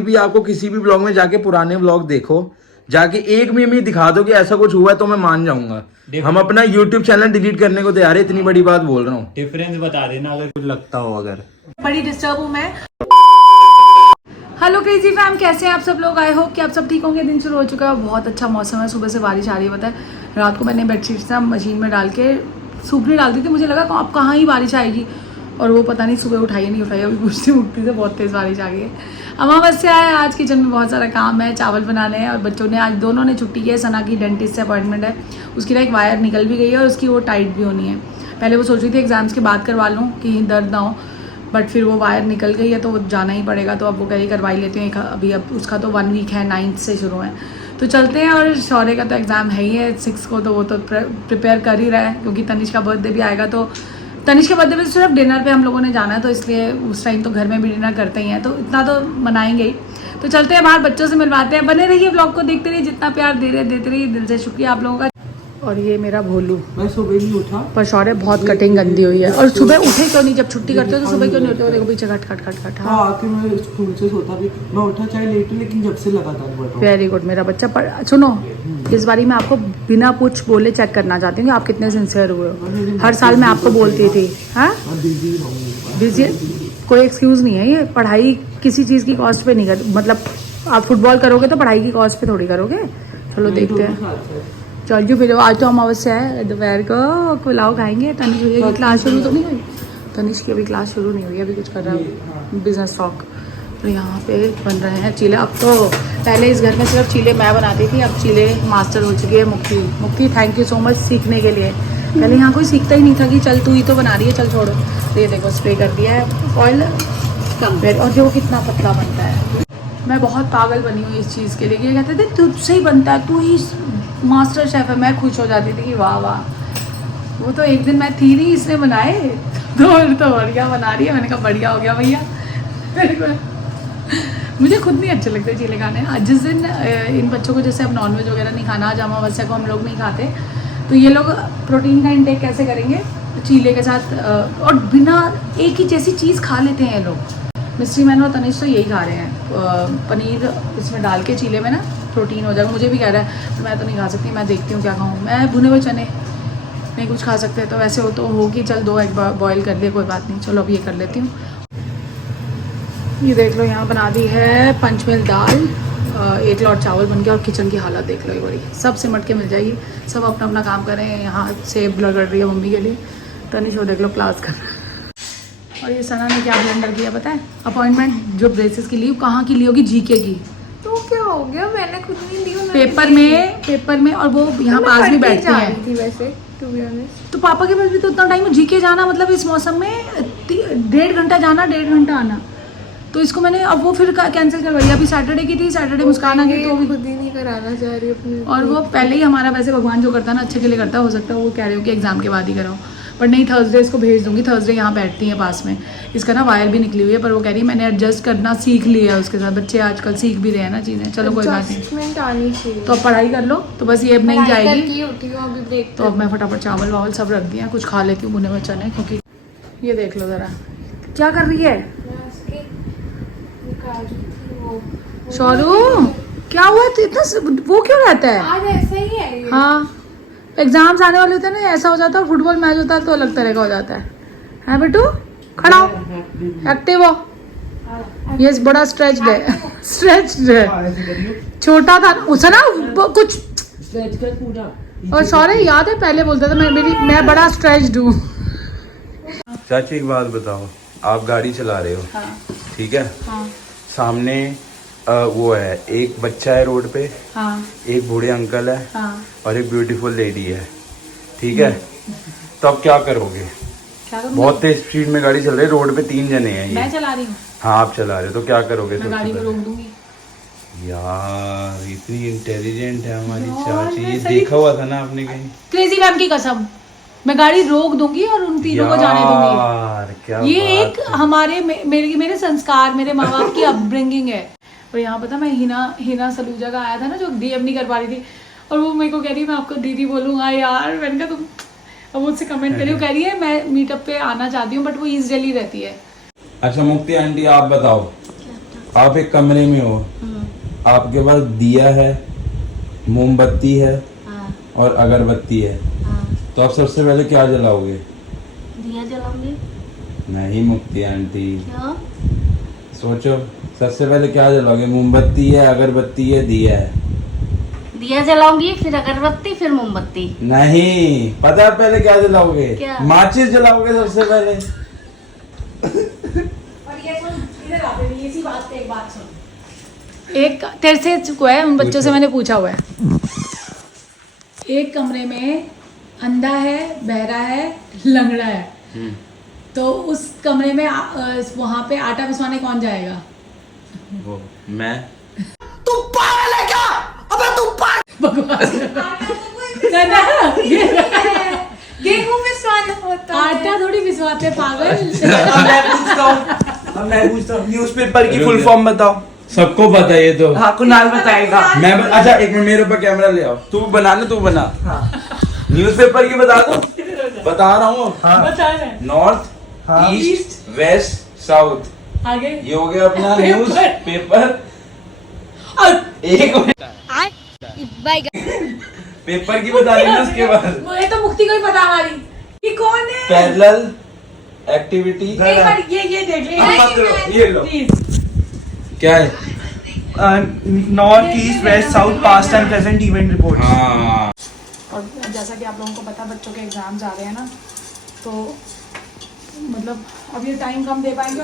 भी आपको किसी भी ब्लॉग में जाके पुराने ब्लॉग देखो, जाके एक में दिखा दो कि ऐसा कुछ हुआ है तो मैं मान जाऊंगा। हम अपना YouTube चैनल डिलीट करने को तैयार है, इतनी बड़ी बात बोल रहा हूँ। डिफरेंस बता देना अगर कुछ लगता हो। अगर बड़ी डिस्टर्ब हूँ मैं। हेलो क्रेजी फैम, कैसे हैं आप सब लोग? आई होप कि आप सब ठीक होंगे। दिन शुरू हो चुका है, बहुत अच्छा मौसम है, सुबह से बारिश आ रही है। पता है, रात को मैंने बेडशीट ना मशीन में डाल के सूखने डाल दी थी। मुझे लगा अब कहाँ ही बारिश आएगी, और वो पता नहीं सुबह उठाई नहीं उठाई। अभी पूछती उठती से बहुत तेज़ बारिश आ गई है। अमावस्या है, आज किचन में बहुत सारा काम है, चावल बनाने हैं। और बच्चों ने आज दोनों ने छुट्टी की है। सना की डेंटिस्ट से अपॉइंटमेंट है, उसकी ना एक वायर निकल भी गई है और उसकी वो टाइट भी होनी है। पहले वो सोच रही थी एग्जाम्स के बाद करवा लूँ कि दर्द ना हो, बट फिर वो वायर निकल गई है तो जाना ही पड़ेगा। तो अब वो कहीं करवाई लेती हूँ अभी। अब उसका तो 1 वीक है, 9th से शुरू है, तो चलते हैं। और शौर्य का तो एग्ज़ाम है ही है 6 को, तो वो तो प्रिपेयर कर ही रहा है, क्योंकि तनिष का बर्थडे भी आएगा। तो तनिष के बर्थडे पे सिर्फ डिनर पे हम लोगों ने जाना है, तो इसलिए उस टाइम तो घर में भी डिनर करते ही हैं, तो इतना तो मनाएंगे ही। तो चलते हैं बाहर, बच्चों से मिलवाते हैं। बने रहिए, ब्लॉग को देखते रहिए, जितना प्यार दे रहे देते रहिए। दिल से शुक्रिया आप लोगों का। और ये मेरा भोलू, मैं सुबह नहीं उठा, पर शौर्य बहुत कटिंग गंदी हुई है। और सुबह उठे क्यों नहीं? जब छुट्टी करते हो तो सुबह क्यों नहीं उठते हो? देखो पीछे खट खट खट खट। हाँ आके मैं स्कूल से सोता भी, मैं उठा चाहे लेट, लेकिन जब से लगातार बढ़ रहा हूँ। वेरी गुड, मेरा बच्चा सुनो, इस बारी मैं आपको बिना कुछ बोले चेक करना चाहती हूँ कि आप कितने सिंसियर हुए हो। हर साल मैं आपको बोलती थी, हाँ बिजी, कोई एक्सक्यूज नहीं है ये। पढ़ाई किसी चीज़ की कॉस्ट पे नहीं कर, मतलब आप फुटबॉल करोगे तो पढ़ाई की कॉस्ट पे थोड़ी करोगे। चलो देखते हैं, चल जो फिर। आज तो अमावस्या है, दोपहर को पुलाव खाएंगे। तनिष भैया की क्लास शुरू तो नहीं हुई, तनिष की अभी क्लास शुरू नहीं हुई, अभी कुछ कर रहा है बिजनेस टॉक। तो यहाँ पे बन रहे हैं चीले। अब तो पहले इस घर में सिर्फ चीले मैं बनाती थी, अब चीले मास्टर हो चुकी है मुक्ति। मुक्ति थैंक यू सो मच सीखने के लिए। पहले यहाँ कोई सीखता ही नहीं था कि चल तू ही तो बना रही है, चल छोड़ो। तो ये देखो स्प्रे कर दिया है ऑयल कम, और जो कितना पतला बनता है। मैं बहुत पागल बनी हुई इस चीज़ के लिए, ये कहते थे तुझसे ही बनता है, तू ही मास्टर शेफ है। मैं खुश हो जाती थी कि वाह वाह, वो तो एक दिन मैं थी नहीं, इसने बनाए तो बढ़िया बना रही है। मैंने कहा बढ़िया हो गया भैया। मेरे को मुझे खुद नहीं अच्छे लगते चीले खाने। जिस दिन इन बच्चों को जैसे अब नॉनवेज वगैरह नहीं खाना, आज अमावस्या को हम लोग नहीं खाते, तो ये लोग प्रोटीन का इंटेक कैसे करेंगे? चीले के साथ और बिना एक ही जैसी चीज़ खा लेते हैं ये लोग। मिस्ट्री मैन और तनिष तो यही खा रहे हैं, पनीर इसमें डाल के चीले में ना प्रोटीन हो जाएगा। मुझे भी कह रहा है, तो मैं तो नहीं खा सकती, मैं देखती हूँ क्या खाऊँ। मैं भुने हुए चने नहीं कुछ खा सकते, तो वैसे हो तो होगी। चल 2 एग बॉयल कर लिए, कोई बात नहीं। चलो अब ये कर लेती हूँ। ये देख लो, यहाँ बना दी है पंचमेल दाल, 1 लॉट चावल बन गया। और किचन की हालत देख लो, ये बड़ी सब सिमट के मिल जाएगी। सब अपना अपना काम करें। यहाँ सेब ब्लर कर रही है मम्मी के लिए, तनिष वो देख लो क्लास कर रहा है। और ये सना ने क्या ब्लेंडर किया पता है? अपॉइंटमेंट जो ब्रेसेस की लीव कहाँ की ली होगी? जीके की। तो क्या हो गया, मैंने खुद नहीं ली। पेपर में और वो यहाँ पास भी बैठती हैं। थी वैसे टू बी ऑनेस्ट। तो पापा के पास भी तो उतना टाइम, जीके जाना मतलब इस मौसम में 1.5 घंटा जाना, 1.5 घंटा आना। तो इसको मैंने अब वो फिर कैंसिल करवाई। अभी सैटरडे की थी, सैटरडे मुस्कान आ गई, तो खुद ही नहीं कराना चाह रही अपने। और वो पहले ही हमारा वैसे भगवान जो करता है ना अच्छे के लिए करता है। हो सकता है वो कह रहे हो कि एग्जाम के बाद ही कराओ, बट नहीं, थर्सडे इसको भेज दूंगी। थर्सडे यहाँ बैठती है पास में। इसका ना वायर भी निकली हुई है, पर वो कह रही है मैंने एडजस्ट करना सीख लिया है उसके साथ। बच्चे आजकल सीख भी रहे हैं ना चीज़ें। चलो कोई बात नहीं, आनी चाहिए। तो अब पढ़ाई कर लो। तो बस ये अब नहीं जाएगी, होती हूँ अभी ब्रेक। तो अब मैं फटाफट चावल वावल सब रख दिया, कुछ खा लेती हूँ भुने हुए चने। क्योंकि ये देख लो ज़रा क्या कर रही है शौरू, क्या हुआ? तो इतना वो क्यों रहता है? आज ऐसा ही है ये। हाँ, एग्जाम्स आने वाले होते हैं ना, ऐसा हो जाता है। फुटबॉल मैच होता है तो अलग तरह का हो जाता है बेटू? खड़ा हो, एक्टिव हो। ये बड़ा स्ट्रेच्ड है, स्ट्रेच्ड है। छोटा था उसे ना कुछ। और शौर्य याद है पहले बोलता था मैं बड़ा स्ट्रेच्ड हूँ। चाची एक बात बताओ, आप गाड़ी चला रहे हो, हाँ, ठीक है, हाँ, सामने वो है, एक बच्चा है रोड पे, हाँ, एक बूढ़े अंकल है, हाँ, और एक ब्यूटीफुल लेडी है, ठीक है, तो अब क्या करोगे? क्या करूँ? बहुत तेज स्पीड में गाड़ी चल रही है, रोड पे 3 जने हैं ये। मैं चला रही हूँ। हाँ आप चला रहे हो, तो क्या करोगे? मैं गाड़ी को रोक दूंगी। यार इतनी इंटेलिजेंट है हमारी यार, चाची, मैं ये सही- देखा हुआ था ना आपने कहीं? क्रेजी मैम की कसम, मैं गाड़ी रोक दूंगी और उन तीनों को जाने दूंगी। यार क्या ये बात एक हमारे मेरे संस्कार, मेरे माँ बाप की अपब्रिंगिंग है। और यहाँ पता मैं हिना सलूजा का आया था ना, जो डीएम नहीं कर पा रही थी, और वो मेरे को कह रही है मैं आपको दीदी बोलूँगा यार। मैंने कहा तुम, अब मुझसे कमेंट करी, वो कह रही है मैं मीटअप पे आना चाहती हूँ, बट वो ईस्ट दिल्ली रहती है। अच्छा मुक्ति आंटी आप बताओ, आप एक कमरे में हो, आपके पास दिया है, मोमबत्ती है और अगरबत्ती है, तो आप सबसे पहले क्या जलाओगे? दिया जलाऊंगी। नहीं मुक्ति आंटी, क्यों? सोचो, सबसे पहले क्या जलाओगे? मोमबत्ती है, अगरबत्ती है, दिया है? दिया जलाऊंगी, फिर अगरबत्ती, फिर मोमबत्ती। नहीं, पता है पहले क्या जलाओगे? क्या? माचिस जलाओगे सबसे पहले। एक तेरे से चुका है, उन बच्चों से मैंने पूछा हुआ है। एक कमरे में अंधा है, बहरा है, लंगड़ा है, तो उस कमरे में वहां पे आटा पिसवाने कौन जाएगा? वो मैं। गेहूं में स्वाद होता है। आटा थोड़ी पिसवाते पागल। अब मैं पूछता हूँ न्यूज़पेपर की फुल फॉर्म बताओ। सबको पता है ये तो। हाँ कुणाल बताएगा। अच्छा एक मिनट, मेरे ऊपर कैमरा ले आओ। तू बना ना, तू बना। न्यूज़पेपर की बता दो। बता रहा हूँ। बता रहे हैं। नॉर्थ, हाँ। East, west, south. आगे ये हो गया अपना न्यूज पेपर। एक मिनट, पेपर की बता देना उसके बाद। मुझे तो मुक्ति को ही पता हमारी कि कौन है। Parallel activity. एक बार ये देख ले। ये लो। प्लीज। क्या है? North east west south past and present event report. हाँ, और जैसा कि आप लोगों को पता है, बच्चों के एग्जाम्स आ रहे हैं ना, तो मतलब अब ये टाइम कम दे पाएंगे।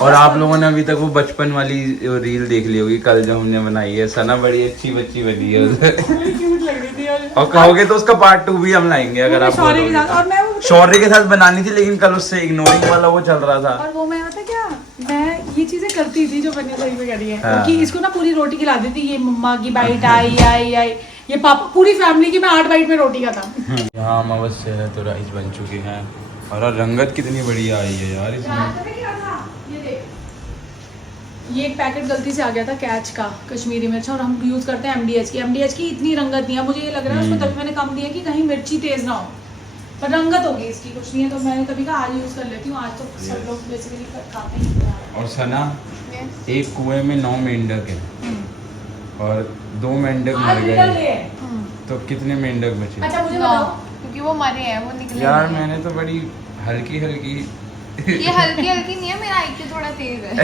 और आप लोगों ने अभी तक वो बचपन वाली रील देख ली होगी कल जो हमने बनाई है। सना बड़ी अच्छी बच्ची बनी है उसे। क्यूट लग रही थी। और कहोगे तो उसका पार्ट 2 भी हम लाएंगे अगर आप शौर्य के साथ। और मैं वो शौर्य के साथ बनानी थी, लेकिन कल उससे इग्नोरिंग वाला वो चल रहा था। और वो मैं पता क्या, मैं ये चीजें करती थी जो बनी सही में करी है। हाँ। कि इसको ना पूरी रोटी खिला देती, ये मम्मा की बाइट आई आई आई, ये पापा, पूरी फैमिली की मैं 8 बाइट में रोटी खाता। यहाँ अमावस्या है तो राइस बन चुके हैं। और रंगत कितनी बढ़िया आई है यार इसमें। ये देख, ये एक पैकेट गलती से आ गया था कैच का, कश्मीरी मिर्च, और हम यूज करते हैं एमडीएच की इतनी रंगत नहीं है। मुझे ये लग रहा है उसमें, तभी मैंने कम दिया कि कहीं मिर्ची तेज ना हो, पर रंगत होगी इसकी, कुछ नहीं है। तो मैंने तभी कहा आज यूज कर लेती हूँ। आज तो सब लोग बेसिकली खाते हैं। और सना, एक कुएं में 9 मेंढक है और 2 मेंढक मर गए, तो कितने मेंढक बचे? अच्छा मुझे बताओ, क्योंकि वो मरे हैं, वो निकले यार नहीं हैं। मैंने तो बड़ी हल्की हल्की ये हल्की हल्की नहीं है, मेरा आईक्यू थोड़ा तेज है।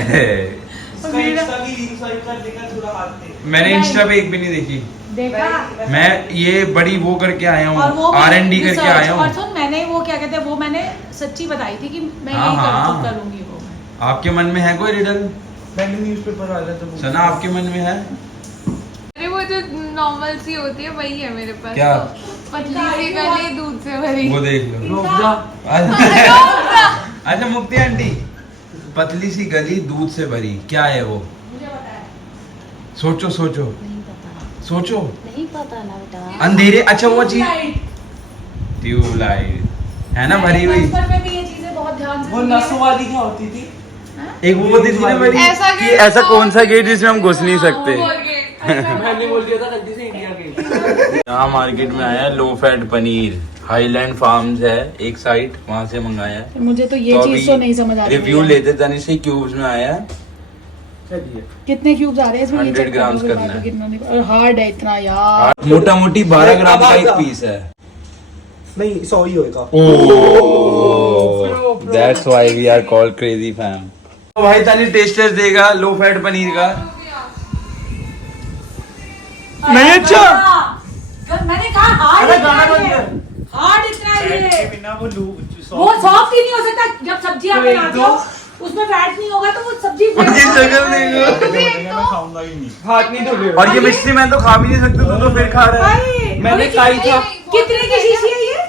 मैंने इंस्टा पे एक भी नहीं देखी। देखा मैं ये बड़ी वो करके आया और वो हूँ, R&D करके research, आया और हूँ। सुन, मैंने वो क्या कहते हैं, वो मैंने सच्ची बताई थी कि मैं हाँ, यही हाँ। करूंगी वो। आपके मन में है कोई रिडल? मैंने न्यूज़पेपर वाला तो सना आपके मन में है? अरे वो जो नॉर्मल सी होती है वही है मेरे पास। क्या? पतली सी गली दूध से भरी। वो देख लो। रुक जा। अच्छा मुक्ति आंटी, पतली सी गली दूध से भरी, क्या है वो? मुझे पता है। सोचो सोचो नहीं पता। सोचो। नहीं पता ना बेटा। अंधेरे, अच्छा वो चीज Light। ट्यूबलाइट है ना भरी हुई। बचपन में भी ये चीजें बहुत ध्यान से वो सुनी है। नसों वाली क्या होती थी? एक वो होती थी ना भरी, ऐसा कि गेट ऐसा कौन सा गेट जिसमें हम घुस नहीं सकते। मैंने बोल दिया था गलती से इंडिया के। यहाँ मार्केट में आया low fat paneer, highland farms है एक साइड, वहां से मंगाया है। मुझे तो ये चीज तो नहीं समझ आ रही। रिव्यू लेते तनी से क्यूब्स में आया है। कितने क्यूब्स आ रहे हैं इसमें? 100 ग्राम्स करना है। है। और हार्ड है इतना यार। मोटा मोटी 12 ग्राम का एक पीस है। नहीं 100 ही होएगा। That's why we are called crazy fam. तो भाई तनी टेस्टर देगा लो फैट पनीर का। नहीं अच्छा। मैंने कहा हार्ड इतना है। हार्ड इतना है ये। वो सॉफ्ट ही नहीं हो सकता। जब सब्जी आप बनाते हो उसमें फैट नहीं होगा तो वो सब्जी उसकी शक्ल देखो। हाथ नहीं धोले। और ये मिस्त्री मैं तो खा भी नहीं सकता, तू तो फिर खा रहा है। भाई, मैंने अरे खाई था। कितने की शीशी है ये?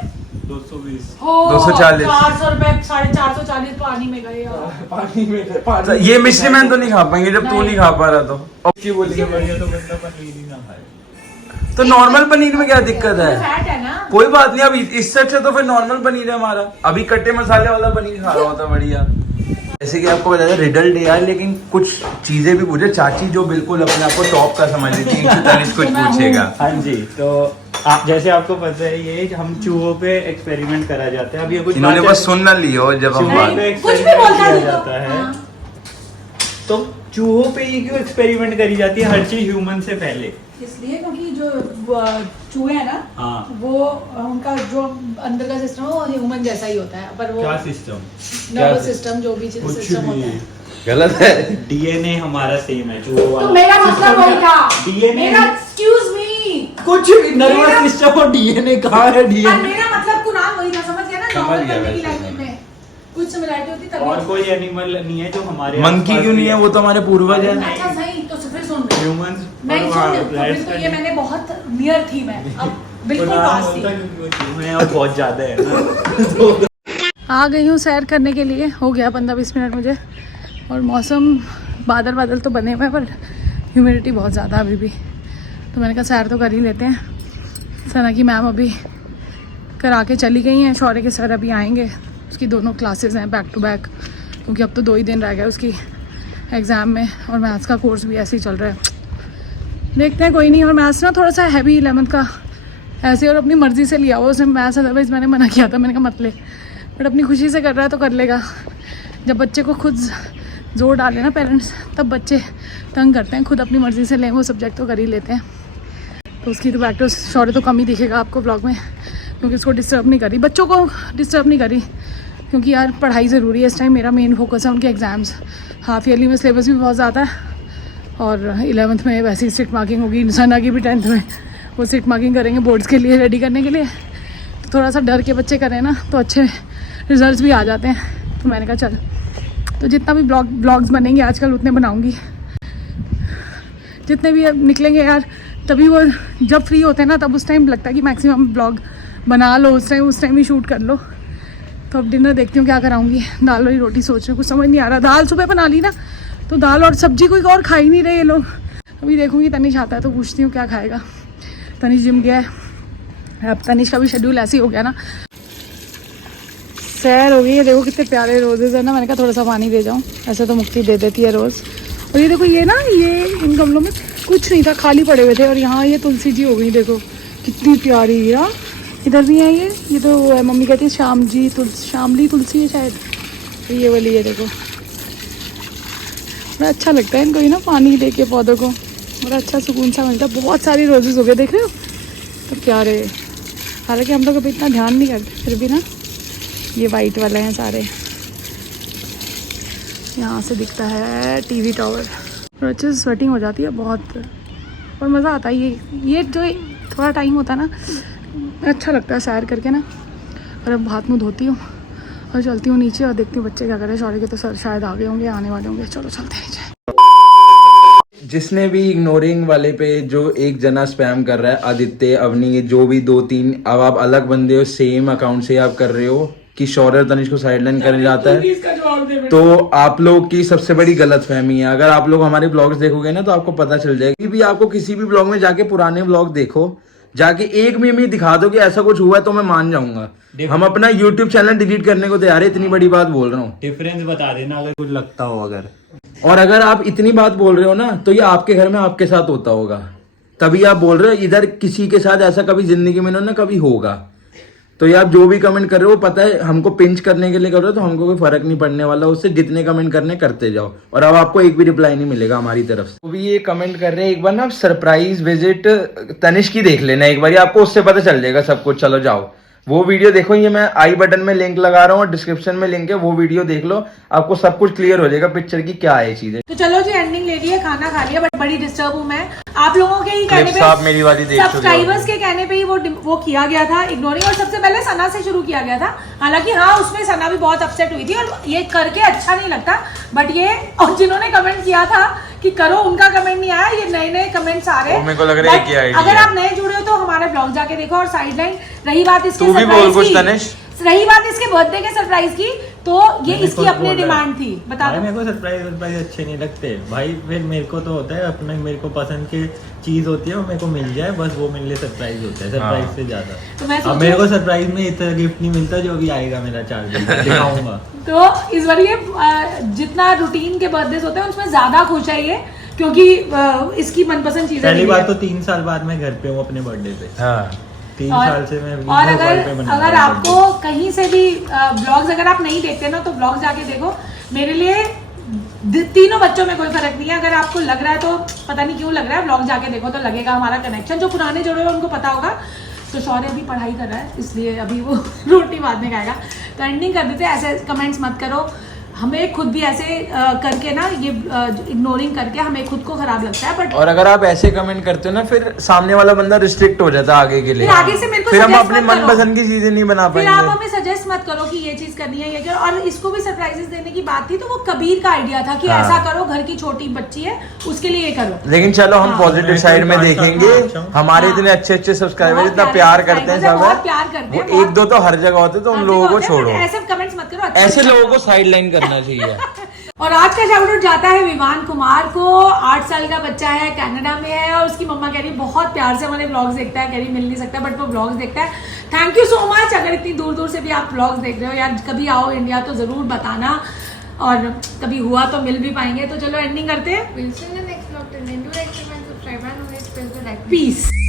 240। 400 रुपए, 440 पानी में गए यार। पानी में पानी। ये मिस्त्री मैन तो नहीं खा पाएंगे जब तू नहीं खा पा रहा तो। तो नॉर्मल पनीर में क्या दिक्कत है? फैट है ना। कोई बात नहीं, अब इससे अच्छा तो फिर नॉर्मल पनीर है हमारा। अभी कट्टे मसाले वाला पनीर खा रहा होता बढ़िया। जैसे कि आपको बताया रिडल डे यार, लेकिन कुछ चीजें भी पूछे। चाची जो बिल्कुल अपने आप को टॉप का समझ रही थी, इनसे तनिष्क कुछ पूछेगा। हाँ जी, तो आप जैसे आपको पता है ये हम चूहों पे एक्सपेरिमेंट करा जाता है। अब ये कुछ इन्होंने बातें- बस सुन ना लियो जब हम चूहों बात। पे कुछ भी एक्सपेरिमेंट बोलता किया है जाता है। हाँ। तो चूहों पे ही क्यों एक्सपेरिमेंट करी जाती है हर चीज ह्यूमन से पहले? इसलिए क्योंकि जो चूहे हैं ना, हाँ। वो उनका जो अंदर का सिस्टम है वो ह्यूमन जैसा ही होता है, पर वो क्या सिस्टम? नर्वस सिस्टम जो भी सिस्टम होता है। गलत है। डीएनए हमारा सेम है चूहों वाला। तो मेरा मतलब वही था। DNA मेरा एक्सक्यूज मी, कुछ भी नर्वस सिस्टम और डीएनए कहाँ है? डीएनए मेरा मतलब कुरान वही था, समझ गया ना? समझ नॉर्मल गया करने की वैसे। लैंग्वेज में कुछ सिमिलरिटी होती तभी। और कोई एनिमल नहीं है जो हमारे मंकी क्यों नहीं है? वो तो हमारे पूर्वज है। अच्छा सही, तो फिर सुन रहे ह्यूमंस नहीं सुन रहे, तो ये मैंने बहुत नियर थी, मैं अब बिल्कुल पास थी। और बहुत ज्यादा है ना। आ गई हूँ सैर करने के लिए, हो गया 15-20 मिनट मुझे। और मौसम बादल बादल तो बने हुए हैं, पर ह्यूमिडिटी बहुत ज़्यादा अभी भी। तो मैंने कहा सैर तो कर ही लेते हैं। सना की मैम अभी करा के चली गई हैं, शौर्य के सर अभी आएंगे। उसकी दोनों क्लासेस हैं बैक टू बैक, क्योंकि अब तो 2 ही दिन रह गए उसकी एग्ज़ाम में, और मैथ्स का कोर्स भी ऐसे ही चल रहा है। देखते हैं, कोई नहीं। और मैथ्स ना थोड़ा सा हैवी 11th का ऐसे, और अपनी मर्ज़ी से लिया हुआ उसने मैथ्स, अदरवाइज़ मैंने मना किया था, मैंने कहा मत ले। बट अपनी खुशी से कर रहा है तो कर लेगा। जब बच्चे को खुद जोर डाले ना पेरेंट्स, तब बच्चे तंग करते हैं। खुद अपनी मर्ज़ी से लें वो सब्जेक्ट तो कर ही लेते हैं। तो उसकी तो प्रैक्टिस शौर्य तो कम ही दिखेगा आपको ब्लॉग में, क्योंकि उसको डिस्टर्ब नहीं करी, बच्चों को डिस्टर्ब नहीं करी, क्योंकि यार पढ़ाई ज़रूरी है इस टाइम। मेरा मेन फोकस है उनके एग्ज़ाम्स। हाफ ईयरली में सिलेबस भी बहुत ज़्यादा है, और 11th में वैसे ही स्ट्रिक्ट मार्किंग होगी। सना की भी 10th में वो स्ट्रिक्ट मार्किंग करेंगे बोर्ड्स के लिए रेडी करने के लिए। तो थोड़ा सा डर के बच्चे करें ना तो अच्छे रिजल्ट्स भी आ जाते हैं। तो मैंने कहा चल, तो जितना भी ब्लॉग्स बनेंगे आजकल उतने बनाऊंगी, जितने भी अब निकलेंगे यार। तभी वो जब फ्री होते हैं ना, तब उस टाइम लगता है कि मैक्सिमम ब्लॉग बना लो, उस टाइम ही शूट कर लो। तो अब डिनर देखती हूँ क्या कराऊंगी। दाल वाली रोटी सोच रही हूँ, कुछ समझ नहीं आ रहा। दाल सुबह बना ली ना, तो दाल और सब्जी कोई और खा ही नहीं रहे ये लोग। अभी देखूँगी तनिष आता है तो पूछती हूँ क्या खाएगा। तनिष जिम गया है, अब तनिष का भी शेड्यूल ऐसे ही हो गया ना। सैर हो गई है, देखो कितने प्यारे रोजेज़ है ना। मैंने कहा थोड़ा सा पानी दे जाऊँ, ऐसे तो मुक्ति दे देती है रोज़। और ये देखो, ये ना, ये इन गमलों में कुछ नहीं था, खाली पड़े हुए थे। और यहाँ ये तुलसी जी हो गई, देखो कितनी प्यारी है यार। इधर भी है ये तो वो है, मम्मी कहती है शामली तुलसी है शायद, तो ये वाली है देखो। बड़ा अच्छा लगता है इनको ही ना पानी दे के पौधों को, बड़ा अच्छा सुकून सा मिलता है। बहुत सारी रोजेज़ हो गए, देख रहे हो तो प्यारे। हालांकि हम लोग अभी इतना ध्यान नहीं करते, फिर भी ना ये वाइट वाले हैं सारे। यहाँ से दिखता है टीवी टावर, और अच्छे से स्वेटिंग हो जाती है बहुत, और मज़ा आता है। ये जो थोड़ा टाइम होता है ना, अच्छा लगता है सैर करके ना। और अब हाथ मुँह धोती हूँ और चलती हूँ नीचे, और देखती हूँ बच्चे क्या कर रहे हैं। शौर्य के तो सर शायद आ गए होंगे, आने वाले होंगे। चलो चलते हैं नीचे। जिसने भी इग्नोरिंग वाले पे जो एक जना स्पैम कर रहा है, आदित्य, अवनी, जो भी 2-3, अब आप अलग बंदे हो, सेम अकाउंट से आप कर रहे हो कि शौर्य और तनिष को साइडलाइन करने जाता है, तो आप लोग की सबसे बड़ी गलतफहमी है। अगर आप लोग हमारे ब्लॉग्स देखोगे ना, तो आपको पता चल जाएगा। भी आपको किसी भी ब्लॉग में जाके पुराने ब्लॉग देखो, जाके एक में दिखा दो कि ऐसा कुछ हुआ है, तो मैं मान जाऊंगा। हम अपना YouTube चैनल डिलीट करने को तैयार है, इतनी बड़ी बात बोल रहा हूँ। डिफरेंस बता देना अगर कुछ लगता हो। अगर और अगर आप इतनी बात बोल रहे हो ना, तो ये आपके घर में आपके साथ होता होगा, तभी आप बोल रहे हो। इधर किसी के साथ ऐसा कभी जिंदगी में ना कभी होगा। तो ये आप जो भी कमेंट कर रहे हो, पता है हमको पिंच करने के लिए कर रहे हो, तो हमको कोई फर्क नहीं पड़ने वाला उससे। जितने कमेंट करने करते जाओ, और अब आपको एक भी रिप्लाई नहीं मिलेगा हमारी तरफ से। तो भी ये कमेंट कर रहे हैं, एक बार ना सरप्राइज विजिट तनिष की देख लेना एक बार, आपको उससे पता चल जाएगा सब कुछ। चलो जाओ, वो वीडियो देखो। ये मैं आई बटन में लिंक लगा रहा हूँ, डिस्क्रिप्शन में लिंक है, वो वीडियो देख लो, आपको सब कुछ क्लियर हो जाएगा पिक्चर की क्या है चीजें। तो चलो जी, एंडिंग ले लिया, खाना खा लिया, बट बड़ी डिस्टर्ब हूँ मैं। आप लोगों के ही कहने पे, आप मेरी वाली देख चुके हो। सब्सक्राइबर्स के कहने पे ही वो किया गया था इग्नोरिंग, और सबसे पहले सना से शुरू किया गया था। हालांकि हाँ, उसमें सना भी बहुत अपसेट हुई थी, और ये करके अच्छा नहीं लगता। बट ये, और जिन्होंने कमेंट किया था कि करो, उनका कमेंट नहीं आया, ये नए नए कमेंट्स आ रहे हैं। मेरे को लग रहा है कि आइडिया, अगर आप नए जुड़े हो तो हमारे ब्लॉग जाके देखो। और साइडलाइन रही बात इसके तू भी बोल कुछ सरप्राइज तनिष। की, रही बात इसके बर्थडे के सरप्राइज की, तो ये इसकी अपनी डिमांड थी। बता दो, मेरे को सरप्राइज अच्छे नहीं लगते भाई। फिर मेरे को तो होता है अपने, मेरे को पसंद की चीज होती है, वो मेरे को मिल जाए बस, वो मेरे लिए सरप्राइज होता है, सरप्राइज से ज्यादा। तो मैं अब मेरे को सरप्राइज में इतना गिफ्ट नहीं मिलता, जो भी आएगा मेरा 4 दिन दिखाऊंगा। तो इस बार ये जितना रूटीन के बर्थडे होते हैं उसमें ज्यादा खुश है ये, क्योंकि इसकी मनपसंद चीजें। पहली बात तो 3 साल बाद मैं घर पे हूँ अपने बर्थडे पे। हाँ, 3 साल से मैं और वीडियो कॉल पे बना अगर आपको कहीं से भी ब्लॉग्स अगर आप नहीं देखते ना, तो ब्लॉग्स जाके देखो। मेरे लिए तीनों बच्चों में कोई फर्क नहीं है। अगर आपको लग रहा है तो पता नहीं क्यों लग रहा है, ब्लॉग जाके देखो तो लगेगा हमारा कनेक्शन। जो पुराने जुड़े हुए उनको पता होगा। तो शौर्य अभी पढ़ाई कर रहा है, इसलिए अभी वो रोटी बाद में खाएगा। तो एंडिंग कर देते हैं, ऐसे कमेंट्स मत करो। हमें खुद भी ऐसे करके ना, ये इग्नोरिंग करके हमें खुद को खराब लगता है। बट और अगर आप ऐसे कमेंट करते हो ना, फिर सामने वाला बंदा रिस्ट्रिक्ट हो जाता है आगे के लिए। फिर आगे से मेरे को फिर हम suggest अपनी मत करो। मनपसंद की चीजें नहीं बना फिर आप पाएंगे। हमें सजेस्ट मत करो कि ये चीज करनी है, ये करो। और इसको भी सरप्राइजेस देने की बात थी, तो वो कबीर का आइडिया था कि हाँ। ऐसा करो, घर की छोटी बच्ची है उसके लिए ये करो। लेकिन चलो हम हाँ। पॉजिटिव मैं साइड तो में पाँच देखेंगे। साल का हमारे हाँ। इतने अच्छे अच्छे सब्सक्राइबर, बहुत इतना प्यारे प्यार करते हैं subscribers सब, बहुत प्यार करते हैं, वो एक दो तो हर जगह होते, तो उन लोगों को छोड़ो। ऐसे कमेंट्स मत करो, अच्छा ऐसे नहीं लोगों को लगता। साइड लाइन करना चाहिए। और आज का शाउट आउट जाता है विवान कुमार को। 8 साल का बच्चा है, कनाडा में है, और उसकी मम्मा कह रही है बहुत प्यार से हमारे व्लॉग्स देखता है। कह रही मिल नहीं सकता बट वो व्लॉग्स देखता है। Thank you so much. अगर इतनी दूर दूर से भी आप व्लॉग्स देख रहे हो यार, कभी आओ इंडिया तो जरूर बताना, और कभी हुआ तो मिल भी पाएंगे। तो चलो एंडिंग करते हैं। We'll see you in the next vlog. Till then, do like, comment, subscribe, and always press the like button. Piece.